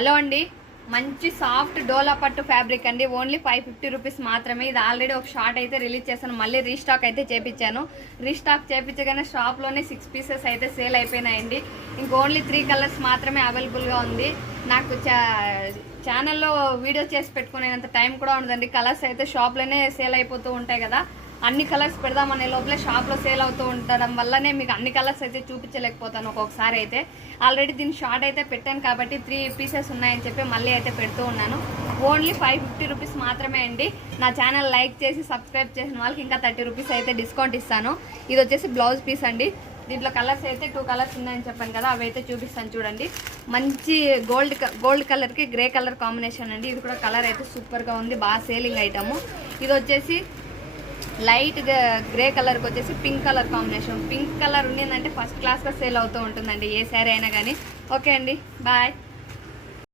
Hello అండి, మంచి soft డోలా పట్టు ఫ్యాబ్రిక్ అండి. ఓన్లీ 550 రూపీస్ మాత్రమే. ఇది ఆల్రెడీ ఒక షార్ట్ అయితే రిలీజ్ చేశాను, మళ్ళీ రీస్టాక్ అయితే చేపించాను. రీస్టాక్ చేపించగానే షాప్లోనే 6 పీసెస్ అయితే సేల్ అయిపోయినాయండి. ఇంక ఓన్లీ 3 కలర్స్ మాత్రమే అవైలబుల్గా ఉంది. నాకు ఛానల్లో వీడియో చేసి పెట్టుకునేంత టైం కూడా ఉండదండి. కలర్స్ అయితే షాప్లోనే సేల్ అయిపోతూ ఉంటాయి కదా, అన్ని కలర్స్ పెడదామనే లోపలే షాప్లో సేల్ అవుతూ ఉండడం వల్లనే మీకు అన్ని కలర్స్ అయితే చూపించలేకపోతాను ఒక్కొక్కసారి అయితే. ఆల్రెడీ దీని షార్ట్ అయితే పెట్టాను కాబట్టి 3 పీసెస్ ఉన్నాయని చెప్పి మళ్ళీ అయితే పెడుతూ ఉన్నాను. ఓన్లీ 550 రూపీస్ మాత్రమే అండి. నా ఛానల్ లైక్ చేసి సబ్స్క్రైబ్ చేసిన వాళ్ళకి ఇంకా 30 రూపీస్ అయితే డిస్కౌంట్ ఇస్తాను. ఇది వచ్చేసి బ్లౌజ్ పీస్ అండి. దీంట్లో కలర్స్ అయితే 2 కలర్స్ ఉన్నాయని చెప్పాను కదా, అవి అయితే చూపిస్తాను చూడండి. మంచి గోల్డ్ కలర్కి గ్రే కలర్ కాంబినేషన్ అండి. ఇది కూడా కలర్ అయితే సూపర్గా ఉంది, బాగా సేలింగ్ ఐటము. ఇది వచ్చేసి లైట్ గ్రే కలర్కి వచ్చేసి pink colour combination. Pink colour ఉండిందంటే ఫస్ట్ క్లాస్గా సేల్ అవుతూ ఉంటుందండి ఏ శారీ అయినా కానీ. ఓకే అండి, బాయ్.